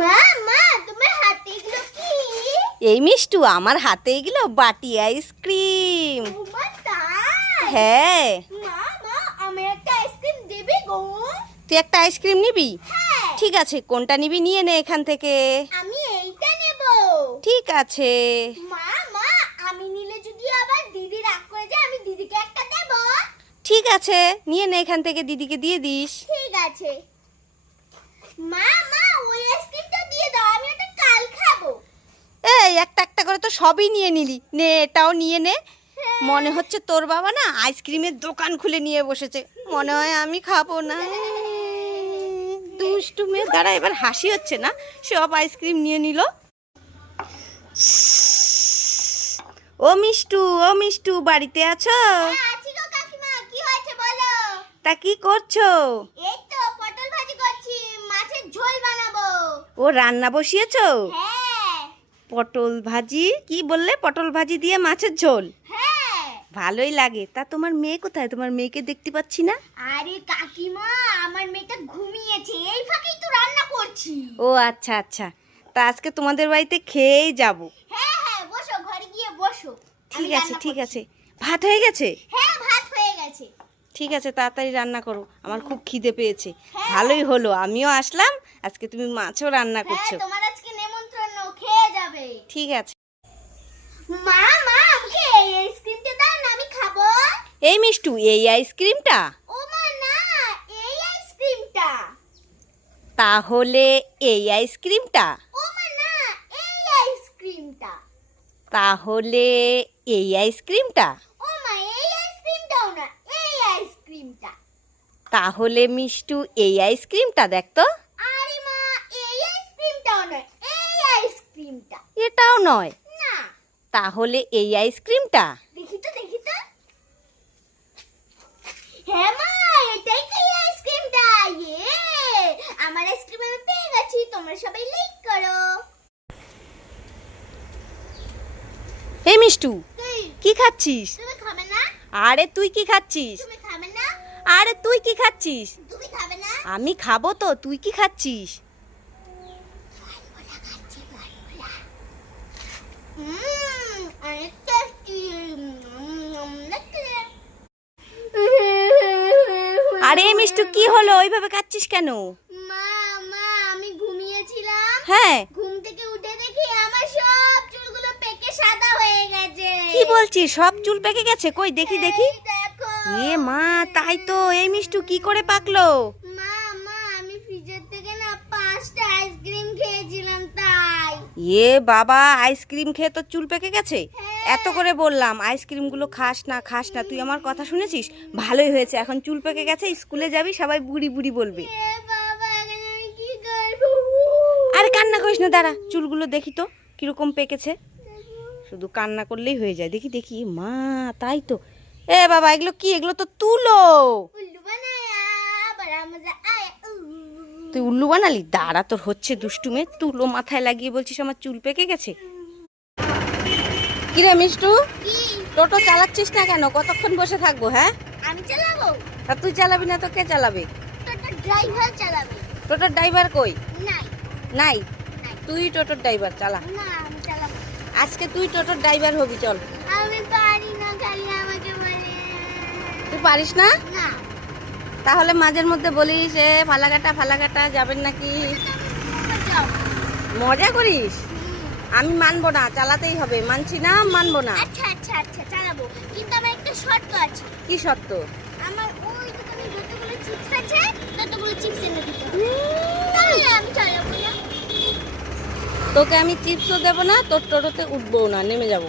মা মা তোমার হাতে এগুলো কি? এই মিষ্টু আমার হাতে এগুলো বাটি আইসক্রিম। হ্যাঁ। তুই একটা আইসক্রিম নিবি? হ্যাঁ। ঠিক আছে কোনটা নিবি নিয়ে নে এখান থেকে। আমি এইটা নেব। ঠিক আছে। মা মা আমি নিলে যদি আবার দিদি রাগ করে যায় আমি দিদিকে একটা দেব। ঠিক আছে নিয়ে নে এখান থেকে দিদিকে দিয়ে দিস। ঠিক আছে। মা মা ওই আইসক্রিমটা দিয়ে দাও আমি ওটা কাল খাব এই একটা একটা করে তো সবই নিয়ে নিলি। নে এটাও নিয়ে নে। মনে হচ্ছে তোর বাবা না আইসক্রিমের দোকান খুলে নিয়ে বসেছে। মনে হয় আমি খাব না। দুষ্টু মেয়ে দাঁড়া এবার হাসি হচ্ছে না? সব আইসক্রিম নিয়ে নিল। ও মিষ্টু ও মিষ্টু বাড়িতে আছো? হ্যাঁ, তা কি করছ? এই তো পটল ভাজি করছি মাছের ঝোল বানাবো। ও রান্না বসিয়েছো? হ্যাঁ। পটল ভাজি? কি বললে? পটল ভাজি দিয়ে মাছের ঝোল? হ্যাঁ। ভালোই লাগে। তা তোমার মেয়ে কোথায়? তোমার মেয়েকে দেখতে পাচ্ছি না? আরে কাকিমা আমার মেয়েটা ঘুমিয়েছে। এই ফাঁকেই তো রান্না করছি। ও আচ্ছা আচ্ছা। তা আজকে তোমাদের বাড়িতে খেয়েই যাব। হ্যাঁ হ্যাঁ বসো ঘরে গিয়ে বসো। ঠিক আছে ঠিক আছে। ভাত হয়ে গেছে? হ্যাঁ ভাত হয়ে গেছে। ঠিক আছে তাড়াতাড়ি রান্না করো। আমার খুব খিদে পেয়েছে। হ্যাঁ। ভালোই হলো। আমিও আসলাম। আজকে তুমি মাছও রান্না হ্যাঁ করছ তোমার আজকে নেমন্ত্রণ খেয়ে যাবে ঠিক আছে। মা মা আমাকে এই আইসক্রিমটা দাও না আমি খাব। এই মিষ্টু এই আইসক্রিমটা? ও মা না এই আইসক্রিমটা। তাহলে এই আইসক্রিমটা? ও মা না এই আইসক্রিমটা। তাহলে এই আইসক্রিমটা? ও মা এই আইসক্রিমটাও না এই আইসক্রিমটা। তাহলে মিষ্টু এই আইসক্রিমটা দেখ তো আরে মা এই আইসক্রিমটাও না এই আইসক্রিমটা এটাও নয়। না। তাহলে এই আইসক্রিমটা দেখি তো দেখি তো। হ্যাঁ মা এটাই তো এই আইসক্রিমটা ইয়ে আমার আইসক্রিম আমি পেয়ে গেছি। তোমরা সবাই লাইক করো। এই মিষ্টু কি খাচ্ছিস? তুমি খাবে না? আরে তুই কি খাচ্ছিস? তুমি খাবে না? আরে তুই কি খাচ্ছিস? তুমি খাবে না? আমি খাব তো তুই কি খাচ্ছিস? আরে এই মিষ্টু কি হলো? ওইভাবে খাচ্ছিস কেন? মা মা আমি ঘুমিয়েছিলাম। হ্যাঁ। ঘুম থেকে উঠে দেখি আমার সব চুলগুলো পেকে সাদা হয়ে গেছে। কি বলছিস? সব চুল পেকে গেছে? কই দেখি দেখি। এ মা তাই তো। এই মিষ্টু কি করে পাকলো? এ বাবা আইসক্রিম খেয়ে তোর চুল পেকে গেছে? এত করে বললাম আইসক্রিমগুলো খাস না খাস না। তুই আমার কথা শুনেছিস? ভালোই হয়েছে। এখন চুল পেকে গেছে স্কুলে যাবি সবাই বুড়ি বুড়ি বলবে। আর কান্না করিস না দাঁড়া। চুলগুলো দেখি তো কীরকম পেকেছে। শুধু কান্না করলেই হয়ে যায়। দেখি দেখি। মা তাই তো। এ বাবা এগুলো কি? এগুলো তো তুলো। তুই উল্লু বানালি? দাঁড়া তোর হচ্ছে দুষ্টুমে তুলো মাথায় লাগিয়ে বলছিস আমার চুল পেকে গেছে? কিরে মিষ্টু? টোটো চালাচ্ছিস না কেন? কতক্ষণ বসে থাকব হ্যাঁ? আমি চালাবো। তা তুই চালাবি না তো কে চালাবে? তোটা ড্রাইভার চালাবে। টোটোর ড্রাইভার কই? নাই। নাই? নাই। তুই টোটোর ড্রাইভার চালা। না আমি চালাবো আজকে তুই টোটোর ড্রাইভার হবি চল। আমি পারি না খালি আমাকে বলে তুই পারিস না? না। তাহলে মাঝের মধ্যে বলিস এ ফালাকাটা ফালাকাটা যাবেন নাকি? মজা করিস। আমি মানবো না চালাতেই হবে। মানছি না মানবো না। আচ্ছা আচ্ছা আচ্ছা চালাবো। কিন্তু আমার একটা শর্ত আছে। কি সত্য আমার ওই দোকানে যতগুলো চিপস আছে ততগুলো চিপস এনে দিতে হবে। আমি চালাবো না। তোকে আমি চিপসও দেবো না তোর টোটোতে উঠবো না নেমে যাব।